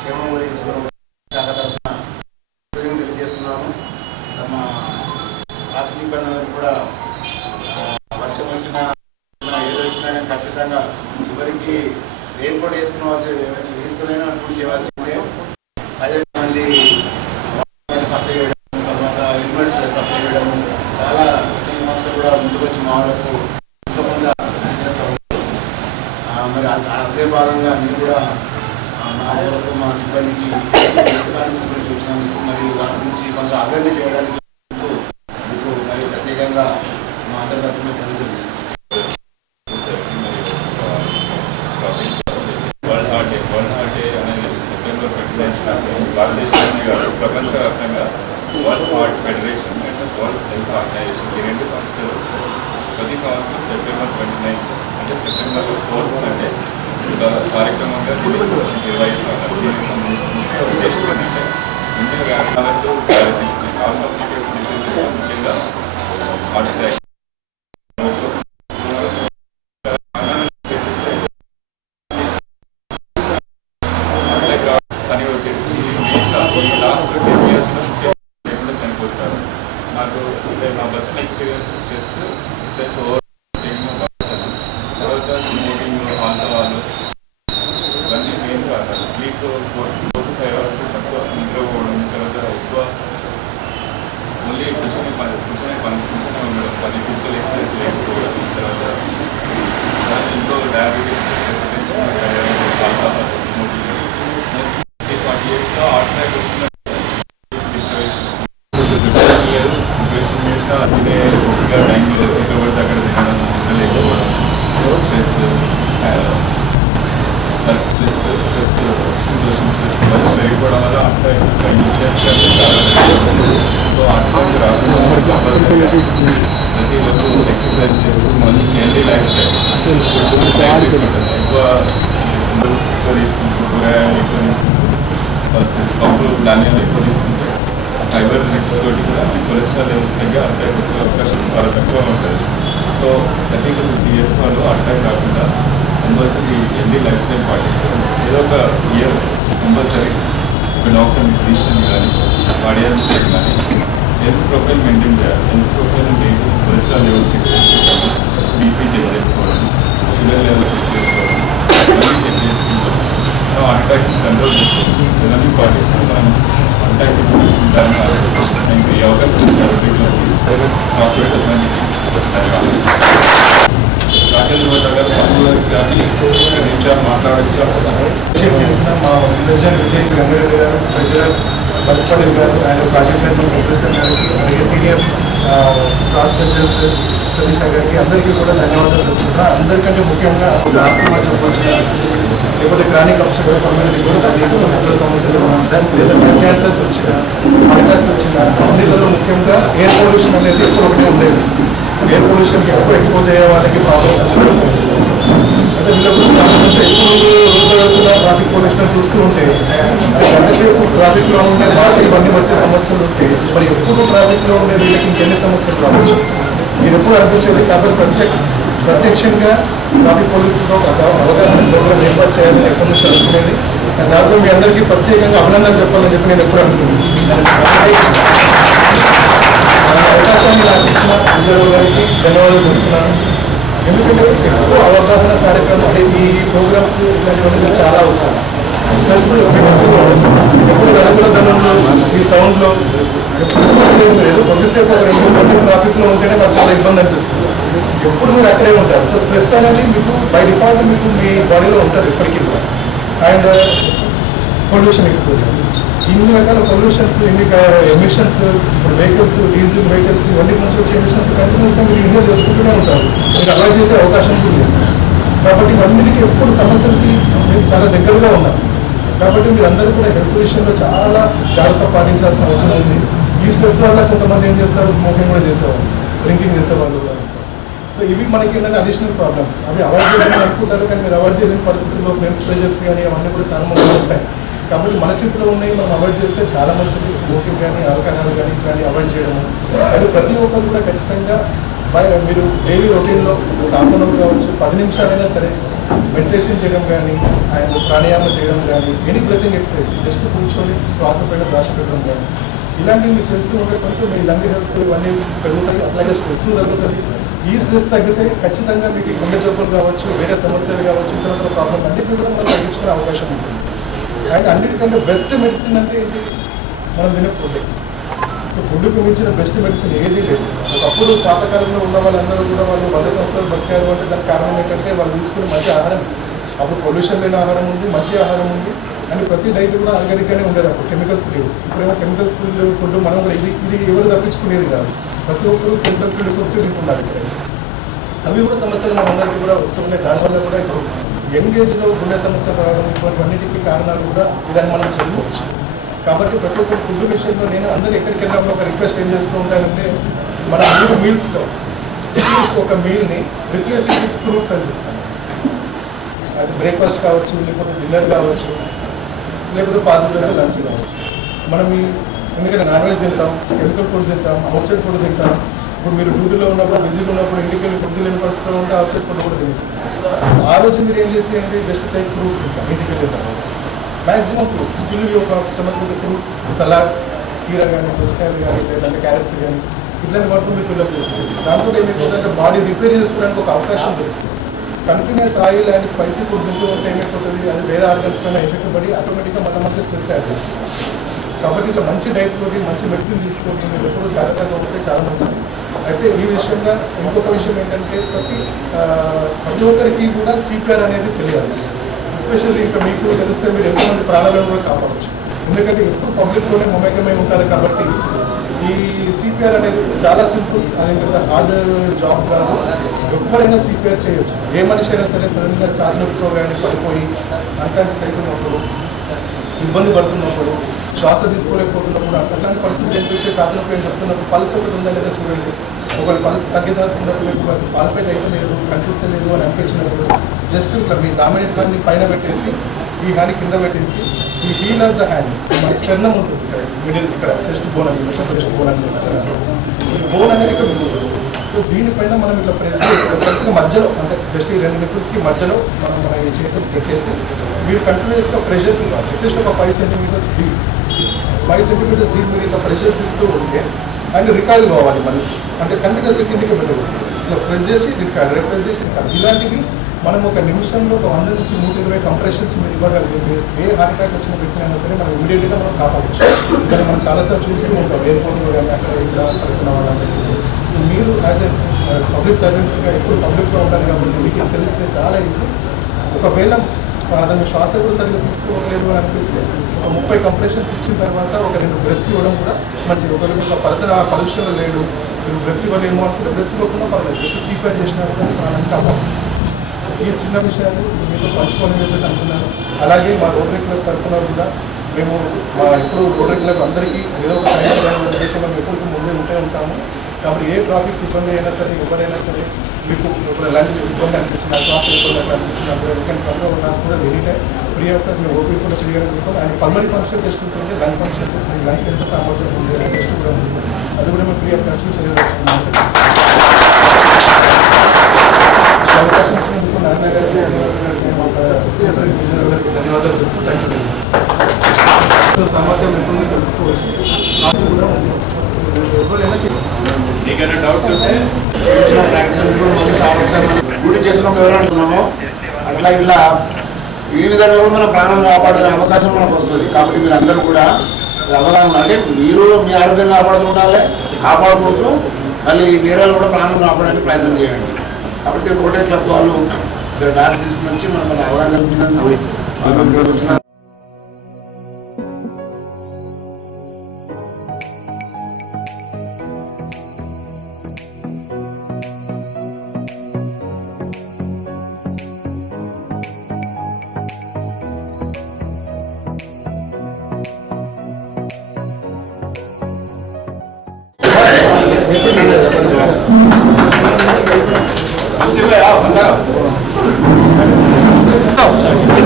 క్షేమం గురించి శాఖ తరఫున తెలియజేస్తున్నాము. మా ఆఫీస్ సిబ్బంది కూడా వర్షం వచ్చినా ఏదో వచ్చినా కానీ ఖచ్చితంగా చివరికి రెయిన్ కోట్ వేసుకునైనా అప్పుడు చేయాల్సిందే. 10 మంది సప్లై చేయడం, తర్వాత హెల్మెట్స్ సప్లై చేయడం, చాలా సంస్థలు కూడా ముందుకొచ్చి మా వాళ్ళకు ఎంతమంది చేస్తూ ఉంటారు. మరి అదే భాగంగా మీరు కూడా మా వరకు మా సిబ్బందికి కాన్సెస్ గురించి వచ్చినందుకు మరి వారి గురించి కొంత అవేర్నెస్ చేయడానికి మీకు మరి ప్రత్యేకంగా మా అందరి తరఫున తెలియజేస్తాం. సెప్టెంబర్ 29 భారతదేశంలోనే కాదు ప్రపంచవ్యాప్తంగా World Heart Federation and World Health Organization ఈ రెండు సంస్థలు ప్రతి సంవత్సరం సెప్టెంబర్ 29 అంటే సెప్టెంబర్ 4th సండే ఒక కార్యక్రమంగా నిర్వహిస్తున్నారు. ఉద్దేశం ఏంటంటే ఇండియన్ వ్యాపారాలకు దారితీస్తుంది. కాంప్లికేటెడ్ డిసీజెస్ ముఖ్యంగా హార్ట్ అటాక్ లాస్ట్ 10 years లేకుండా చనిపోతారు. నాకు అంటే మా personal experience stress plus over తర్వాత స్మోకింగ్, ఆల్కహాల్ ఇవన్నీ మెయిన్ కారణాలు. స్లీప్ 4 to 5 hours తక్కువ నిద్రపోవడం, తర్వాత ఎక్కువ ఓన్లీ కూర్చొని ఉండడం, పని ఫిజికల్ ఎక్సర్సైజ్ లేకపోవడం, తర్వాత ఇంట్లో డయాబెటీస్, ఆల్కహాల్, స్మోకింగ్ 40 yearsలో హార్ట్ అటాక్ వస్తున్న డిప్రెషన్ చేసినా అదే ఒకగా టైం ఎక్కబడితే అక్కడ తినడం, లేకపోవడం, stress, work stress plus social stress ఇవన్నీ పెరిగిపోవడం వల్ల అట్లా ఇన్సిడెంట్స్ అంటే చాలా పెరిగిపోతుంది. సో అట్లా రాకుండా ప్రతి ఒక్కరు ఎక్సర్సైజ్ చేస్తూ మంచి హెల్దీ లైఫ్ స్టైల్ ఎక్కువ తీసుకుంటూ, కూరగాయలు ఎక్కువ తీసుకుంటూ, పప్పు ధాన్యాలు ఎక్కువ తీసుకుంటే ఫైబర్ రిచ్ తోటి కూడా కొలెస్ట్రాల్ లెవెల్స్ తగ్గ అటాక్ వచ్చే అవకాశం చాలా తక్కువ ఉంటుంది. సో 30 to 50 years వాళ్ళు అటాక్ రాకుండా కంపల్సరీ హెల్దీ లైఫ్ స్టైల్ పాటిస్తారు. ఏదో ఒక ఇయర్ కంపల్సరీ ఒక డాక్టర్ న్యూట్రిషన్ కానీ, కార్డియాలజిస్ట్ కానీ హెల్త్ ప్రొఫైల్ మెయింటైన్ చేయాలి. హెల్త్ ప్రొఫైల్ అంటే కొలెస్ట్రాల్ లెవెల్స్ చెక్ చేసుకోవడం, బీపీ చెక్ చేసుకోవడం, షుగర్ లెవెల్స్ చెక్ చేసుకోవడం, ఇవన్నీ చెక్ చేసుకుంటాం. అటాక్ కంట్రోల్ చేసుకోవచ్చు. ఇవన్నీ పాటిస్తాం. మనం అటాక్ ఉంటారని ఆశిస్తాం. ఈ అవకాశం ఇచ్చారు రాకేంద్ర గారు అంబులెన్స్ కానీ నిమిషాలు మాట్లాడచ్చు చేసిన మా ప్రెసిడెంట్ విజయ్ గంగారెడ్డి గారు, ట్రెజరర్ బతుపల్లి గారు, అండ్ ప్రాజెక్ట్ చైర్మన్ ప్రొఫెసర్ గారికి, అలాగే సీనియర్ క్లాస్ ప్రెసిడెంట్స్ సతీష్ గారికి అందరికీ కూడా ధన్యవాదాలు చెప్తున్నా. అందరికంటే ముఖ్యంగా ఆస్తమా చెప్పొచ్చిన, లేకపోతే క్రానిక్ అబ్స్ట్రక్టివ్ పల్మనరీ డిసీజ్ అని ఇతర సమస్యలు, లేదా బ్లడ్ క్యాన్సర్స్ వచ్చిన, హార్ట్ అటాక్స్ వచ్చిన, అన్నిలలో ముఖ్యంగా ఎయిర్ పొల్యూషన్ అనేది ఎప్పుడు ఒకటే ఉండేది. ఎయిర్ పొల్యూషన్కి ఎక్కువ ఎక్స్పోజ్ అయ్యే వాళ్ళకి ప్రాబ్లమ్స్ వస్తాయి. అంటే వీళ్ళకు ప్రాబ్లమ్స్ ఎప్పుడు వెళ్తున్న ట్రాఫిక్ పొల్యూషన్ చూస్తూ ఉంటే గంటసేపు ట్రాఫిక్లో ఉండే వాళ్ళకి ఇవన్నీ వచ్చే సమస్యలు ఉంటే మరి ఎప్పుడు ట్రాఫిక్లో ఉండే వీళ్ళకి ఇంకెన్ని సమస్యలు రావచ్చు మీరు ఎప్పుడు అనిపించేది. కాబట్టి ప్రత్యక్షంగా ట్రాఫిక్ పోలీసుతో అవగాహన ప్రోగ్రాం ఏర్పాటు చేయాలని ఎప్పటి నుంచి అనుకునేది. దాంట్లో మీ అందరికీ ప్రత్యేకంగా అభినందనలు చెప్పాలని చెప్పి నేను ఎప్పుడు అనుకున్నాను. అవకాశాన్ని నాకు ఇచ్చిన అందరూ గారికి ధన్యవాదాలు తెలుపుతున్నాను. ఎందుకంటే ఎక్కువ అవగాహన కార్యక్రమాలు, ఈ ప్రోగ్రామ్స్ ఇట్లాంటివన్నీ చాలా అవసరం. స్ట్రెస్ ఎప్పుడు అనుకున్న ధనంలో, ఈ సౌండ్లో ఎప్పుడు లేదు. మీరు ఏదో కొద్దిసేపు ఒక 2 గంటలు ట్రాఫిక్లో ఉంటేనే నాకు చాలా ఇబ్బంది అనిపిస్తుంది. ఎప్పుడు మీరు అక్కడే ఉంటారు. సో స్ట్రెస్ అనేది మీకు బై డిఫాల్ట్ మీకు మీ బాడీలో ఉంటుంది ఎప్పటికీ కూడా. అండ్ పొల్యూషన్ ఎక్స్పోజర్, ఇన్ని రకాల పొల్యూషన్స్, ఇన్ని ఎమిషన్స్, ఇప్పుడు వెహికల్స్, డీజిల్ వెహికల్స్, ఇవన్నీ నుంచి వచ్చే ఎమిషన్స్ కంటిన్యూస్గా మీరు ఇన్హేల్ చేసుకుంటూనే ఉంటారు. మీరు అవాయిడ్ చేసే అవకాశం ఉంది. కాబట్టి ఇవన్నిటికీ ఎప్పుడు సమస్యలకి మీరు చాలా దగ్గరగా ఉన్నారు. కాబట్టి మీరు అందరూ కూడా హెల్త్ విషయంలో చాలా జాగ్రత్త పాటించాల్సిన అవసరం ఉంది. ఈ స్ట్రెస్ వల్ల కొంతమంది ఏం చేస్తారు, స్మోకింగ్ కూడా చేసేవాళ్ళు, డ్రింకింగ్ చేసేవాళ్ళు. సో సో ఇవి మనకి ఏంటంటే అడిషనల్ ప్రాబ్లమ్స్. అవి అవాయిడ్ చేయాలని అనుకుంటారు, కానీ మీరు అవాయిడ్ చేయలేని పరిస్థితుల్లో ఫ్రెండ్స్ ప్రెషర్స్ కానీ అవన్నీ కూడా చాలా మంది ఉంటాయి. కాబట్టి మన చేతిలో ఉన్నాయి, మనం అవాయిడ్ చేస్తే చాలా మంచిది. స్మోకింగ్ కానీ ఆల్కహాల్ కానీ అవాయిడ్ చేయడము. కానీ ప్రతి ఒక్కరు కూడా ఖచ్చితంగా మీరు డైలీ రొటీన్లో హాఫ్ అన్ అవర్ కావచ్చు, 10 నిమిషాలైనా సరే మెడిటేషన్ చేయడం కానీ, అండ్ ప్రాణాయామం చేయడం కానీ, ఎనీ బ్రీతింగ్ ఎక్సర్సైజ్, జస్ట్ కూర్చొని శ్వాస పైన ధ్యాస పెట్టడం కానీ, ఇలాంటివి మీరు చేస్తూ ఉంటే కొంచెం మీ లంగ్ హెల్త్ ఇవన్నీ పెరుగుతాయి. అట్లాగే స్ట్రెస్ తగ్గుతుంది. ఈ స్ట్రెస్ తగ్గితే ఖచ్చితంగా మీకు గుండె జబ్బులు కావచ్చు, వేరే సమస్యలు కావచ్చు, ఇతర ప్రాబ్లమ్ అన్నింటినీ కూడా మనం తగ్గించుకునే అవకాశం ఉంటుంది. అండ్ అన్నిటికంటే బెస్ట్ మెడిసిన్ అంటే ఏంటి? మనం తినే ఫుడ్. సో ఫుడ్కి మించిన బెస్ట్ మెడిసిన్ ఏదీ లేదు. ఒకప్పుడు పాతకాలంలో ఉన్న వాళ్ళందరూ కూడా వాళ్ళు 100 సంవత్సరాలు బతికారు అంటే దానికి కారణం ఏంటంటే వాళ్ళు తీసుకునే మంచి ఆహారం. అప్పుడు పొల్యూషన్ లేని ఆహారం ఉంది, మంచి ఆహారం ఉంది, అండ్ ప్రతి డైట్ కూడా ఆర్గానిక్గానే ఉండేది. అప్పుడు కెమికల్స్ లేవు. ఇప్పుడేమో కెమికల్స్ ఫుడ్ మనం కూడా ఇది ఎవరు తప్పించుకునేది కాదు. ప్రతి ఒక్కరు కెమికల్ ఫుడ్ ఫుడ్స్ తింటున్నారు ఇక్కడ. అవి కూడా సమస్యలు మనందరికీ కూడా వస్తున్నాయి. దానివల్ల కూడా ఇప్పుడు యంగ్ ఏజ్లో గుండె సమస్యలు రావడం, ఇటువంటివన్నిటికీ కారణాలు కూడా ఇదని మనం చదువుకోవచ్చు. కాబట్టి ప్రతి ఒక్క ఫుడ్ విషయంలో నేను అందరూ ఎక్కడికి వెళ్ళినప్పుడు ఒక రిక్వెస్ట్ ఏం చేస్తూ ఉంటానంటే, మన 3 మీల్స్లో అట్లీస్ట్ ఒక మీల్ని రిప్లేస్ విత్ ఫ్రూట్స్ అని చెప్తాను. అది బ్రేక్ఫాస్ట్ కావచ్చు, లేకపోతే డిన్నర్ కావచ్చు, లేకపోతే పాసిబుల్ అయితే లంచ్ కావచ్చు. మనం ఎందుకంటే నాన్ వెజ్ తింటాం, కెమికల్ ఫుడ్స్ తింటాం, అవుట్ సైడ్ ఫుడ్ తింటాం. ఇప్పుడు మీరు డ్యూటీలో ఉన్నప్పుడు, బిజీగా ఉన్నప్పుడు ఇంటికి వెళ్ళి ఫుడ్ లేని పరిస్థితిలో ఉంటే అవుట్ సైడ్ ఫుడ్ కూడా తినేస్తాం. ఆ రోజు మీరు ఏం చేసేయండి, జస్ట్ టేక్ ఫ్రూట్స్ తింటాం ఇంటికి వెళ్ళిన మ్యాక్సిమం ఫ్రూట్స్. ఫిల్ ఒక స్టమక్ విత్ ఫ్రూట్స్, సలాడ్స్, కీరా కానీ, పుస్తకాలు కానీ, లేదంటే క్యారెట్స్ కానీ, ఇట్లాంటి వాటిని మీరు ఫిల్అప్ చేసేసి దాంతో ఏమైపోతుందంటే బాడీ రిపేర్ చేసుకోవడానికి ఒక అవకాశం దొరుకుతుంది. Continuous oil and spicy foods into ఉంటే ఏమైపోతుంది, అది వేరే ఆర్గన్స్ పైన ఎఫెక్ట్ పడి ఆటోమేటిక్గా మళ్ళీ స్ట్రెస్ యాడ్ చేస్తుంది. కాబట్టి ఇట్లా మంచి డైట్ తోటి మంచి మెడిసిన్ తీసుకోవచ్చు. మీరు ఎప్పుడు జాగ్రత్తగా ఉంటే చాలా మంచిది. అయితే ఈ విషయంగా ఇంకొక విషయం ఏంటంటే ప్రతి ఒక్కరికి కూడా సిపిఆర్ అనేది తెలియాలి. ఎస్పెషల్లీ ఇంకా మీకు తెలిస్తే మీరు ఎంతోమంది ప్రాణాలను కూడా కాపాడవచ్చు. ఎందుకంటే ఎప్పుడు పబ్లిక్లోనే మమేకమై ఉంటారు. కాబట్టి ఈ సిపిఆర్ అనేది చాలా సింపుల్, అది పెద్ద హార్డ్ జాబ్ కాదు. ఎవరైనా సిపిఆర్ చేయొచ్చు. ఏ మనిషి అయినా సరే సడన్గా ఛార్జ్ నొప్పితో కానీ పడిపోయి అన్కాన్షియస్ అవుతున్నప్పుడు, ఇబ్బంది పడుతున్నప్పుడు, శ్వాస తీసుకోలేకపోతున్నప్పుడు, అట్లాంటి పరిస్థితి కనిపిస్తే ఛార్జ్ నొప్పి అని చెప్తున్నప్పుడు పల్స్ ఒకటి ఉందా లేదా చూడండి. ఒకళ్ళు పల్స్ తగ్గినప్పుడు పాల్పేట్ అయితే లేదు, కనిపిస్తలేదు అని అనిపించినప్పుడు జస్ట్ ఇట్లా మీ డామినేట్ హ్యాండ్ని పైన పెట్టేసి ఈ హ్యాండ్ కింద పెట్టేసి ఈ హీల్ ఆఫ్ ద హ్యాండ్, మన స్టెర్నమ్ ఉంటుంది ఇక్కడ మిడిల్, ఇక్కడ చెస్ట్ బోన్ అని చెస్ట్ బోన్ అని ఈ బోన్ అనేది ఇక్కడ ఉంటుంది. సో దీనిపైన మనం ఇట్లా ప్రెస్ చేస్తే కరెక్ట్గా మధ్యలో, అంటే జస్ట్ ఈ 2 నిపుల్స్కి మధ్యలో మనం మన ఈ చేతులు పెట్టేసి మీరు కంటిన్యూస్గా ప్రెషర్స్ ఇవ్వాలి. అట్లీస్ట్ ఒక 5 సెంటీమీటర్స్ డీప్, 5 సెంటీమీటర్స్ డీప్ మీరు ఇట్లా ప్రెషర్స్ ఇస్తూ ఉంటే అండ్ రికాయిల్ కావాలి మనకి, అంటే కంటిన్యూస్గా కిందికి పెట్టకూడదు. ఇట్లా ప్రెస్ చేసి రికాయిల్, ప్రెస్ చేసి రికాయిల్. ఇలాంటివి మనం ఒక నిమిషంలో ఒక 100 నుంచి 120 కంప్రెషన్స్ మీరు ఇవ్వగలిగితే ఏ హార్ట్ అటాక్ వచ్చిన వ్యక్తినైనా సరే మనం ఇమీడియట్గా మనం కాపాడచ్చు. ఇక్కడ మనం చాలాసార్లు చూస్తూ ఉంటాం ఎయిర్పోర్ట్లో కానీ అక్కడ ఇక్కడ పడుకున్న వాళ్ళందరికీ. సో మీరు యాజ్ ఎ పబ్లిక్ సర్వెంట్స్గా ఎప్పుడు పబ్లిక్గా ఉంటారు కాబట్టి మీకు తెలిస్తే చాలా ఈజీ. ఒకవేళ అతను శ్వాస కూడా సరిగ్గా తీసుకోవట్లేదు అని అనిపిస్తే ఒక 30 కంప్రెషన్స్ ఇచ్చిన తర్వాత ఒక 2 బ్రెత్స్ ఇవ్వడం కూడా మంచిది. ఒకవేళ ఒక పర్సన్ ఆ పొల్యూషన్లో లేడు, మీరు బ్రెత్స్ ఇవ్వలేమో అనుకుంటే బ్రెత్స్ ఇవ్వకుండా పర్లేదు, జస్ట్ సీపేర్ చేసినారు కానీ ప్రాణానికి అవ్వాలి. సో ఈ చిన్న విషయాలు మీతో పంచుకోవాలని చెప్పేసి అనుకున్నాను. అలాగే మా రోటరీ క్లబ్ తరఫున కూడా మేము ఎప్పుడు రోటరీ క్లబ్ అందరికీ ఏదో ఒక సహాయం చేయాలనే ఉద్దేశంలో ఎప్పటికీ ముందే ఉంటే ఉంటాము. కాబట్టి ఏ ట్రాఫిక్స్ ఇబ్బంది అయినా సరే, ఎవరైనా సరే, మీకు ఒక లంచ్ ఇబ్బంది అనిపించిన, శ్వాస ఇబ్బంది అనిపించినప్పుడు ఎందుకంటే పనులు ఉన్నా కూడా ఎనీ టైం ఫ్రీ ఆఫ్ మేము ఓపీ కూడా ఫ్రీగా చూస్తాం. అండ్ పల్మరీ ఫంక్షన్ టెస్ట్ ఉంటుంది, లంగ్ ఫంక్షన్ టెస్ట్, లంగ్స్ ఎంత సామర్థ్యం ఉంది అనే టెస్ట్ కూడా ఉంటుంది. అది కూడా మేము ఫ్రీ ఆఫ్ కాస్ట్ చదివేస్తున్నాం. అవకాశం ఇచ్చినందుకు నాన్న గారికి ధన్యవాదాలు చెప్తూ థ్యాంక్ యూ వెరీ మచ్. సామర్థ్యం ఎంత ఉందో తెలుసుకోవచ్చు. నాకు కూడా ఎవరైనా డ్యూటీ చేసినప్పుడు ఎవరు అంటున్నామో అట్లా ఇట్లా ఈ విధంగా కూడా మన ప్రాణం కాపాడే అవకాశం మనకు వస్తుంది. కాబట్టి మీరు అందరూ కూడా అవగాహన, అంటే మీరు మీ ఆరోగ్యం కాపాడుతుండాలి, కాపాడుకుంటూ మళ్ళీ వేరే వాళ్ళు కూడా ప్రాణం కాపాడడానికి ప్రయత్నం చేయండి. కాబట్టి రోటరీ క్లబ్ వాళ్ళు డాక్టర్ తీసుకుని వచ్చి మనకు అవగాహన కల్పించినందుకు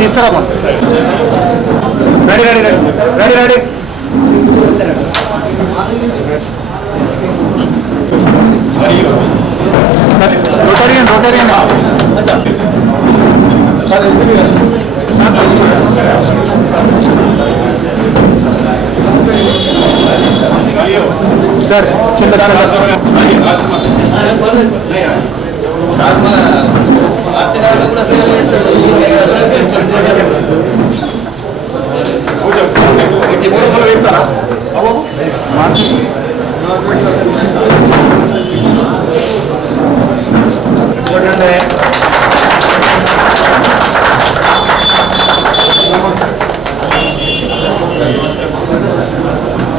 ఇచ్చారా ready ready ready ready ready Rotarian Rotarian sir చిన్న కూడా సేవ చేస్తాడు.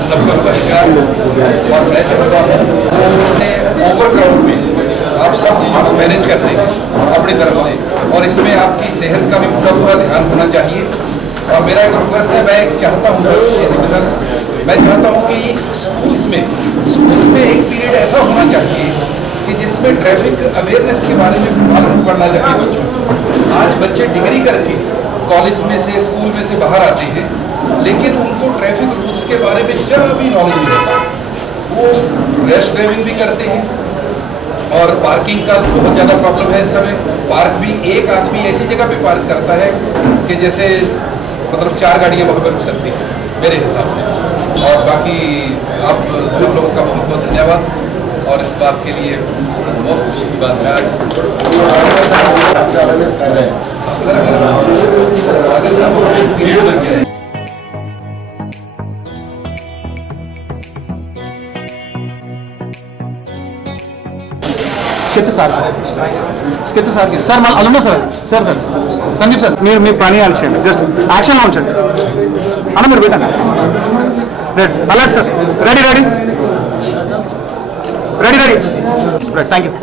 सबका नमस्कार और मैं चाहता हूँ ओवर क्राउड में आप सब चीज़ों को मैनेज करते हैं अपनी तरफ से और इसमें आपकी सेहत का भी पूरा ध्यान होना चाहिए। और मेरा एक रिक्वेस्ट है, मैं चाहता हूँ सर सर मैं चाहता हूँ कि स्कूल्स में एक पीरियड ऐसा होना चाहिए कि जिसमें ट्रैफिक अवेयरनेस के बारे में मालूम करना चाहिए बच्चों को। आज बच्चे डिग्री करके कॉलेज में से स्कूल में से बाहर आते हैं लेकिन उनको ट्रैफिक रूल्स के बारे में जरा भी नॉलेज नहीं होता। वो रैश ड्राइविंग भी करते हैं और पार्किंग का बहुत ज़्यादा प्रॉब्लम है इस समय। पार्क भी एक आदमी ऐसी जगह पे पार्क करता है कि जैसे मतलब 4 गाड़ियाँ वहाँ पर रुक सकती हैं मेरे हिसाब से। और बाकी आप सब लोगों का बहुत बहुत धन्यवाद और इस बात के लिए बहुत खुशी की बात है आज अवेयरनेस कर रहे हैं। सर अगर सब पीरियड बन जाए స్కెచ్ సార్ మళ్ళీ అది ఉండదు సార్ సార్ సందీప్ సార్ మీరు మీ పని చేయండి జస్ట్ యాక్షన్లో ఉంచండి అన్న మీరు పెట్టండి ready a lot sir ready ready ready ready right thank you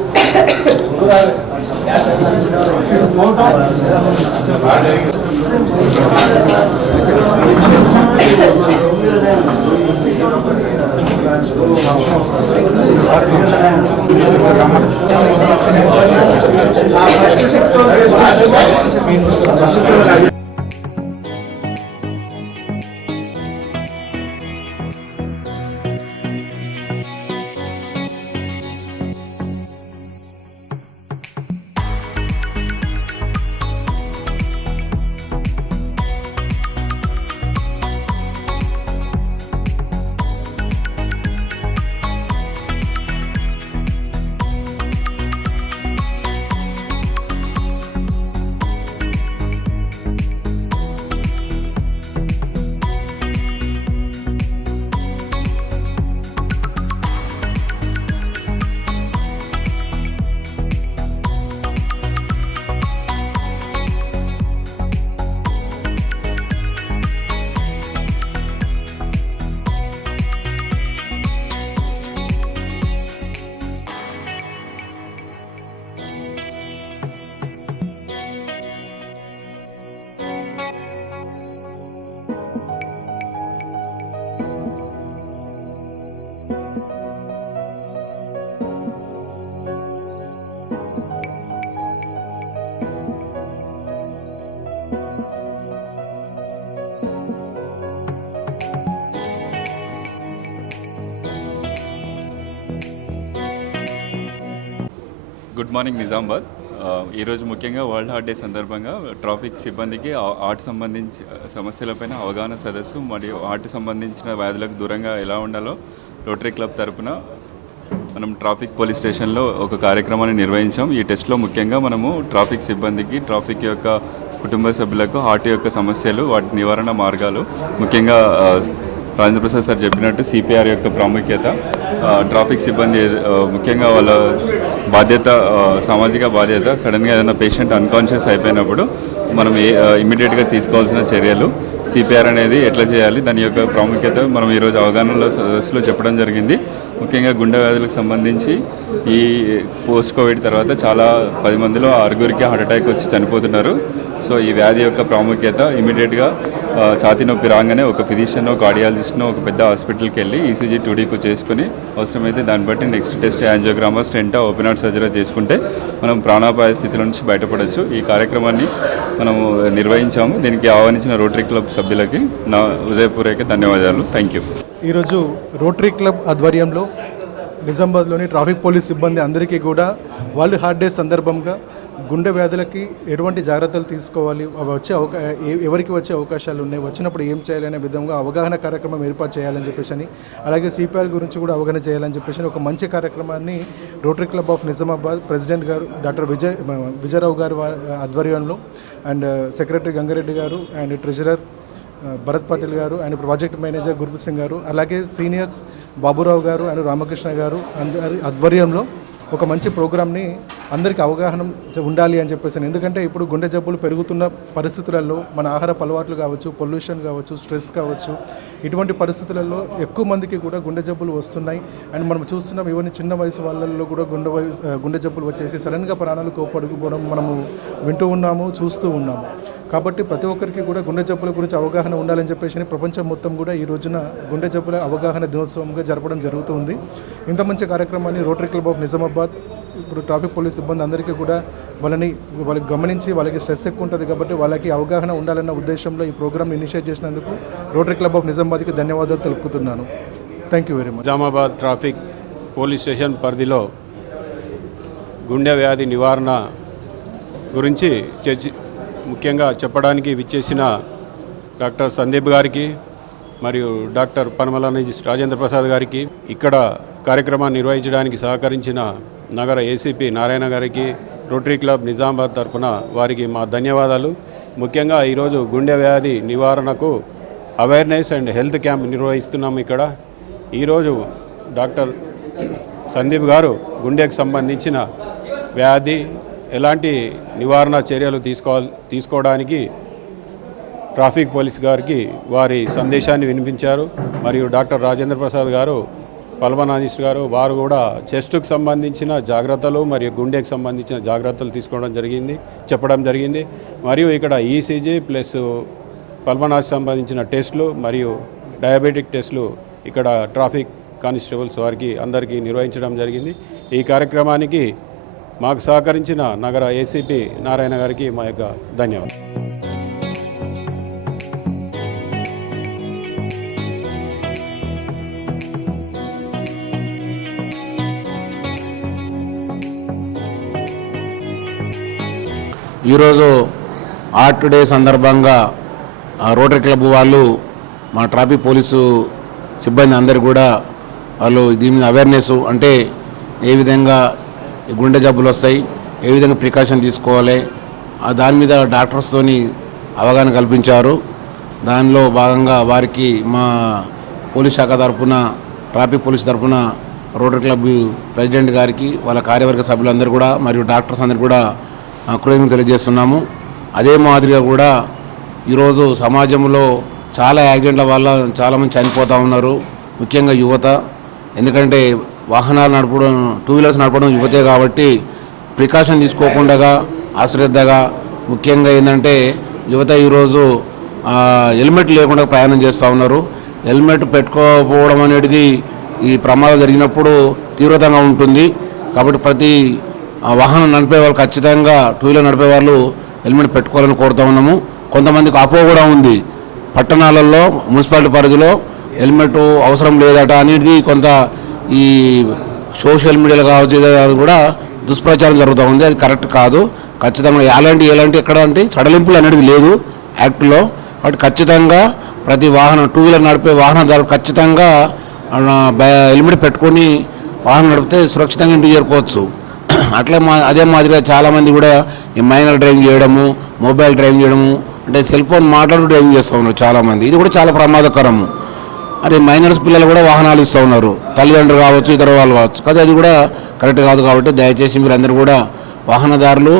good morning Nizamabad. ఈరోజు ముఖ్యంగా వరల్డ్ హార్ట్ డే సందర్భంగా ట్రాఫిక్ సిబ్బందికి హార్ట్ సంబంధించి సమస్యలపైన అవగాహన సదస్సు మరియు హార్ట్ సంబంధించిన వ్యాధులకు దూరంగా ఎలా ఉండాలో రోటరీ క్లబ్ తరపున మనం ట్రాఫిక్ పోలీస్ స్టేషన్లో ఒక కార్యక్రమాన్ని నిర్వహించాం. ఈ టెస్ట్లో ముఖ్యంగా మనము ట్రాఫిక్ సిబ్బందికి, ట్రాఫిక్ యొక్క కుటుంబ సభ్యులకు హార్ట్ యొక్క సమస్యలు, వాటి నివారణ మార్గాలు, ముఖ్యంగా రాజేంద్ర ప్రసాద్ సార్ చెప్పినట్టు సిపిఆర్ యొక్క ప్రాముఖ్యత, ట్రాఫిక్ సిబ్బంది ముఖ్యంగా వాళ్ళ బాధ్యత, సామాజిక బాధ్యత, సడన్గా ఏదైనా పేషెంట్ అన్కాన్షియస్ అయిపోయినప్పుడు మనం ఇమీడియట్గా తీసుకోవాల్సిన చర్యలు, సిపిఆర్ అనేది ఎట్లా చేయాలి, దాని యొక్క ప్రాముఖ్యత మనం ఈరోజు అవగాహనలో సదస్సులో చెప్పడం జరిగింది. ముఖ్యంగా గుండె వ్యాధులకు సంబంధించి ఈ పోస్ట్ కోవిడ్ తర్వాత చాలా 10 మందిలో 6 హార్ట్ అటాక్ వచ్చి చనిపోతున్నారు. సో ఈ వ్యాధి యొక్క ప్రాముఖ్యత, ఇమీడియట్గా ఛాతీ నొప్పి రాగానే ఒక ఫిజిషియన్, ఒక కార్డియాలజిస్ట్ను ఒక పెద్ద హాస్పిటల్కి వెళ్ళి ఈసీజీ 2Dకు చేసుకుని అవసరమైతే దాన్ని బట్టి నెక్స్ట్ టెస్ట్ యాంజియోగ్రామా, స్టెంటా, ఓపెన్ హార్ట్ సర్జరీ చేసుకుంటే మనం ప్రాణాపాయ స్థితి నుంచి బయటపడవచ్చు. ఈ కార్యక్రమాన్ని మనము నిర్వహించాము. దీనికి ఆహ్వానించిన రోటరీ క్లబ్ సభ్యులకి నా హృదయపూర్వక ధన్యవాదాలు. Thank you. ఈరోజు రోటరీ క్లబ్ ఆధ్వర్యంలో నిజామాబాద్లోని ట్రాఫిక్ పోలీస్ సిబ్బంది అందరికీ కూడా వరల్డ్ హార్ట్ డే సందర్భంగా గుండె వ్యాధులకి ఎటువంటి జాగ్రత్తలు తీసుకోవాలి, ఎవరికి వచ్చే అవకాశాలు ఉన్నాయి, వచ్చినప్పుడు ఏం చేయాలనే విధంగా అవగాహన కార్యక్రమం ఏర్పాటు చేయాలని చెప్పేసి, అలాగే సిపిఆర్ గురించి కూడా అవగాహన చేయాలని చెప్పేసి ఒక మంచి కార్యక్రమాన్ని rotary club of Nizamabad president గారు డాక్టర్ విజయరావు గారు ఆధ్వర్యంలో అండ్ సెక్రటరీ గంగారెడ్డి గారు అండ్ ట్రెజరర్ భరత్ పాటిల్ గారు and project manager Guruprasad Singh గారు, అలాగే సీనియర్స్ బాబురావు గారు అండ్ రామకృష్ణ గారు అందరి ఆధ్వర్యంలో ఒక మంచి ప్రోగ్రామ్ని అందరికీ అవగాహన ఉండాలి అని చెప్పేసి. ఎందుకంటే ఇప్పుడు గుండె జబ్బులు పెరుగుతున్న పరిస్థితులలో మన ఆహారపు అలవాట్లు కావచ్చు, పొల్యూషన్ కావచ్చు, స్ట్రెస్ కావచ్చు, ఇటువంటి పరిస్థితులలో ఎక్కువ మందికి కూడా గుండె జబ్బులు వస్తున్నాయి. అండ్ మనం చూస్తున్నాం ఈవెన్ చిన్న వయసు వాళ్ళల్లో కూడా గుండె జబ్బులు వచ్చేసి సడన్గా ప్రాణాలు కోల్పోవడం మనము వింటూ ఉన్నాము, చూస్తూ ఉన్నాము. కాబట్టి ప్రతి ఒక్కరికి కూడా గుండె జబ్బుల గురించి అవగాహన ఉండాలని చెప్పేసి ప్రపంచం మొత్తం కూడా ఈ రోజున గుండె జబ్బుల అవగాహన దినోత్సవంగా జరపడం జరుగుతుంది. ఇంత మంచి కార్యక్రమాన్ని రోటరీ క్లబ్ ఆఫ్ నిజామాబాద్ ఇప్పుడు ట్రాఫిక్ పోలీస్ సిబ్బంది అందరికీ కూడా వాళ్ళకి గమనించి వాళ్ళకి స్ట్రెస్ ఎక్కువ ఉంటుంది కాబట్టి వాళ్ళకి అవగాహన ఉండాలన్న ఉద్దేశంలో ఈ ప్రోగ్రామ్ని ఇనిషియేట్ చేసినందుకు రోటరీ క్లబ్ ఆఫ్ నిజామాబాద్కి ధన్యవాదాలు తెలుపుతున్నాను. Thank you very much. Nizamabad traffic police station పరిధిలో గుండె వ్యాధి నివారణ గురించి ముఖ్యంగా చెప్పడానికి విచ్చేసిన డాక్టర్ సందీప్ గారికి మరియు డాక్టర్ పనమలానిజిస్ట్ రాజేంద్ర ప్రసాద్ గారికి, ఇక్కడ కార్యక్రమాన్ని నిర్వహించడానికి సహకరించిన నగర ఏసీపీ నారాయణ గారికి, రోటరీ క్లబ్ నిజామాబాద్ తరఫున వారికి మా ధన్యవాదాలు. ముఖ్యంగా ఈరోజు గుండె వ్యాధి నివారణకు అవేర్నెస్ అండ్ హెల్త్ క్యాంప్ నిర్వహిస్తున్నాము. ఇక్కడ ఈరోజు డాక్టర్ సందీప్ గారు గుండెకు సంబంధించిన వ్యాధి ఎలాంటి నివారణ చర్యలు తీసుకోవడానికి ట్రాఫిక్ పోలీస్ గారికి వారి సందేశాన్ని వినిపించారు. మరియు డాక్టర్ రాజేంద్ర ప్రసాద్ గారు, పల్మనాలజిస్ట్ గారు, వారు కూడా చెస్ట్కు సంబంధించిన జాగ్రత్తలు మరియు గుండెకు సంబంధించిన జాగ్రత్తలు చెప్పడం జరిగింది. మరియు ఇక్కడ ఈసీజీ ప్లస్ పల్మనాలజీ సంబంధించిన టెస్టులు మరియు డయాబెటిక్ టెస్టులు ఇక్కడ ట్రాఫిక్ కానిస్టేబుల్స్ వారికి అందరికీ నిర్వహించడం జరిగింది. ఈ కార్యక్రమానికి మాకు సహకరించిన నగర ఏసీపీ నారాయణ గారికి మా యొక్క ధన్యవాదాలు. ఈరోజు హార్ట్ డే సందర్భంగా రోటరీ క్లబ్ వాళ్ళు మా ట్రాఫిక్ పోలీసు సిబ్బంది అందరు కూడా వాళ్ళు దీని మీద అవేర్నెస్, అంటే ఏ విధంగా గుండె జబ్బులు వస్తాయి, ఏ విధంగా ప్రికాషన్ తీసుకోవాలి, దాని మీద డాక్టర్స్తోని అవగాహన కల్పించారు. దానిలో భాగంగా వారికి మా పోలీస్ శాఖ తరఫున, ట్రాఫిక్ పోలీస్ తరఫున రోటరీ క్లబ్ ప్రెసిడెంట్ గారికి, వాళ్ళ కార్యవర్గ సభ్యులందరూ కూడా మరియు డాక్టర్స్ అందరూ కూడా కృతజ్ఞతలు తెలియజేస్తున్నాము. అదే మాదిరిగా కూడా ఈరోజు సమాజంలో చాలా యాక్సిడెంట్ల వల్ల చాలామంది చనిపోతూ ఉన్నారు, ముఖ్యంగా యువత. ఎందుకంటే వాహనాలు నడపడం, 2 వీలర్స్ నడపడం యువతే కాబట్టి ప్రికాషన్ తీసుకోకుండా అశ్రద్ధగా, ముఖ్యంగా ఏంటంటే యువత ఈరోజు హెల్మెట్ లేకుండా ప్రయాణం చేస్తూ ఉన్నారు. హెల్మెట్ పెట్టుకోకపోవడం అనేది ఈ ప్రమాదం జరిగినప్పుడు తీవ్రతంగా ఉంటుంది. కాబట్టి ప్రతి వాహనం నడిపే వాళ్ళు ఖచ్చితంగా 2 వీలర్ నడిపే వాళ్ళు హెల్మెట్ పెట్టుకోవాలని కోరుతూ ఉన్నాము. కొంతమందికి అపోహ కూడా ఉంది, పట్టణాలలో మున్సిపాలిటీ పరిధిలో హెల్మెట్ అవసరం లేదట అనేది కొంత ఈ సోషల్ మీడియాలో కావచ్చు కూడా దుష్ప్రచారం జరుగుతూ ఉంది. అది కరెక్ట్ కాదు. ఖచ్చితంగా ఎలాంటి ఎక్కడ అంటే సడలింపులు అనేది లేదు యాక్ట్లో. కాబట్టి ఖచ్చితంగా ప్రతి వాహనం 2 వీలర్ నడిపే వాహనదారులు ఖచ్చితంగా హెల్మెట్ పెట్టుకొని వాహనం నడిపితే సురక్షితంగా ఇంటికి చేరుకోవచ్చు. అట్లా అదే మాదిరిగా చాలామంది కూడా ఈ మైనర్ డ్రైవింగ్ చేయడము, మొబైల్ డ్రైవింగ్ చేయడము, అంటే సెల్ ఫోన్ మాట్లాడుతూ డ్రైవింగ్ చేస్తూ ఉన్నారు చాలామంది. ఇది కూడా చాలా ప్రమాదకరము. అరే మైనర్స్ పిల్లలు కూడా వాహనాలు ఇస్తూ ఉన్నారు, తల్లిదండ్రులు కావచ్చు, ఇతర వాళ్ళు కావచ్చు. కానీ అది కూడా కరెక్ట్ కాదు. కాబట్టి దయచేసి మీరందరూ కూడా వాహనదారులు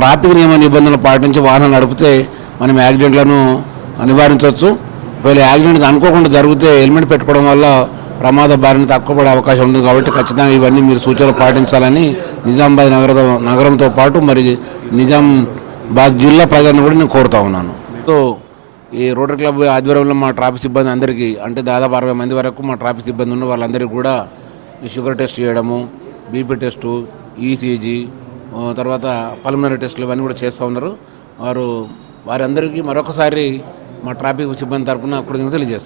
ట్రాఫిక్ నియమ నిబంధనలు పాటించి వాహనాలు నడిపితే మనం యాక్సిడెంట్లను నివారించవచ్చు. ఒకవేళ యాక్సిడెంట్ అనుకోకుండా జరిగితే హెల్మెట్ పెట్టుకోవడం వల్ల ప్రమాద బారిన తక్కువ పడే అవకాశం ఉంటుంది. కాబట్టి ఖచ్చితంగా ఇవన్నీ మీరు సూచనలు పాటించాలని నిజామాబాద్ నగరంతో పాటు మరి నిజామాబాద్ జిల్లా ప్రజలను కూడా నేను కోరుతా ఉన్నాను. సో ఈ రోటరీ క్లబ్ ఆధ్వర్యంలో మా ట్రాఫిక్ సిబ్బంది అందరికీ అంటే దాదాపు 60 మంది వరకు మా ట్రాఫిక్ సిబ్బంది ఉన్న వాళ్ళందరికీ కూడా ఈ షుగర్ టెస్ట్ చేయడము, బీపీ టెస్టు, ఈసీజీ, తర్వాత పల్మనరీ టెస్టులు ఇవన్నీ కూడా చేస్తూ ఉన్నారు. వారందరికీ మరొకసారి మా ట్రాఫిక్ సిబ్బంది తరఫున కృతజ్ఞతలు తెలియజేస్తాం.